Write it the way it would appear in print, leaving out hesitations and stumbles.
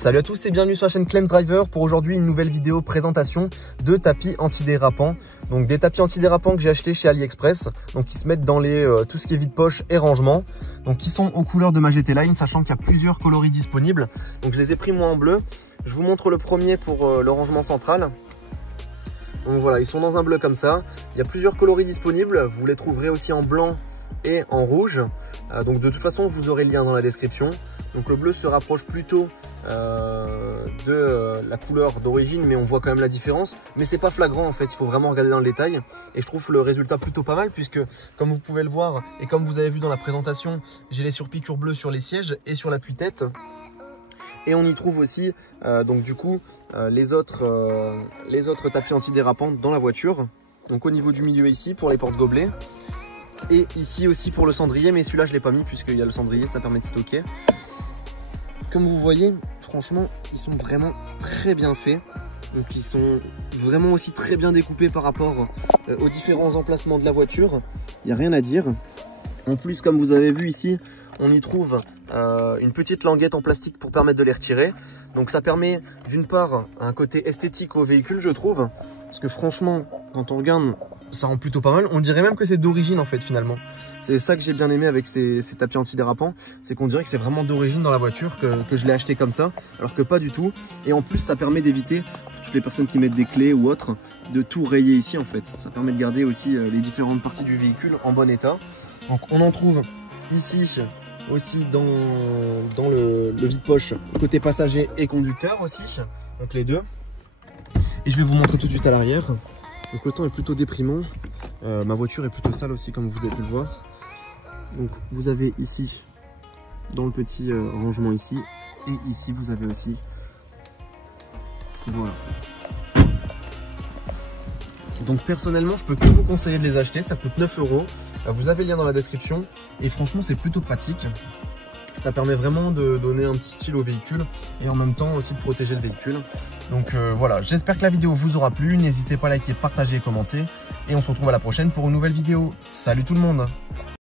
Salut à tous et bienvenue sur la chaîne Clems Driver pour aujourd'hui une nouvelle vidéo présentation de tapis antidérapants. Donc des tapis antidérapants que j'ai achetés chez AliExpress, donc qui se mettent dans les tout ce qui est vide-poche et rangement, donc qui sont aux couleurs de ma GT Line, sachant qu'il y a plusieurs coloris disponibles. Donc je les ai pris moi en bleu. Je vous montre le premier pour le rangement central. Donc voilà, ils sont dans un bleu comme ça. Il y a plusieurs coloris disponibles. Vous les trouverez aussi en blanc et en rouge. Donc de toute façon, vous aurez le lien dans la description. Donc le bleu se rapproche plutôt de la couleur d'origine, mais on voit quand même la différence. Mais c'est pas flagrant en fait, il faut vraiment regarder dans le détail. Et je trouve le résultat plutôt pas mal, puisque comme vous pouvez le voir et comme vous avez vu dans la présentation, j'ai les surpiqûres bleues sur les sièges et sur l'appui-tête. Et on y trouve aussi donc du coup les autres tapis antidérapants dans la voiture. Donc au niveau du milieu ici pour les porte-gobelets. Et ici aussi pour le cendrier, mais celui-là je ne l'ai pas mis puisqu'il y a le cendrier, ça permet de stocker. Comme vous voyez, franchement, ils sont vraiment très bien faits. Donc ils sont vraiment aussi très bien découpés par rapport aux différents emplacements de la voiture. Il n'y a rien à dire. En plus, comme vous avez vu ici, on y trouve une petite languette en plastique pour permettre de les retirer. Donc ça permet d'une part un côté esthétique au véhicule, je trouve. Parce que franchement, quand on regarde, ça rend plutôt pas mal. On dirait même que c'est d'origine en fait finalement. C'est ça que j'ai bien aimé avec ces tapis antidérapants. C'est qu'on dirait que c'est vraiment d'origine dans la voiture, que je l'ai acheté comme ça. Alors que pas du tout. Et en plus ça permet d'éviter toutes les personnes qui mettent des clés ou autres de tout rayer ici en fait. Ça permet de garder aussi les différentes parties du véhicule en bon état. Donc on en trouve ici aussi dans le vide-poche côté passager et conducteur aussi. Donc les deux. Et je vais vous montrer tout de suite à l'arrière. Donc le temps est plutôt déprimant. Ma voiture est plutôt sale aussi comme vous avez pu le voir. Donc vous avez ici dans le petit rangement ici. Et ici vous avez aussi. Voilà. Donc personnellement je peux que vous conseiller de les acheter. Ça coûte 9 €. Vous avez le lien dans la description. Et franchement c'est plutôt pratique. Ça permet vraiment de donner un petit style au véhicule et en même temps aussi de protéger le véhicule. Donc voilà, j'espère que la vidéo vous aura plu. N'hésitez pas à liker, partager et commenter. Et on se retrouve à la prochaine pour une nouvelle vidéo. Salut tout le monde!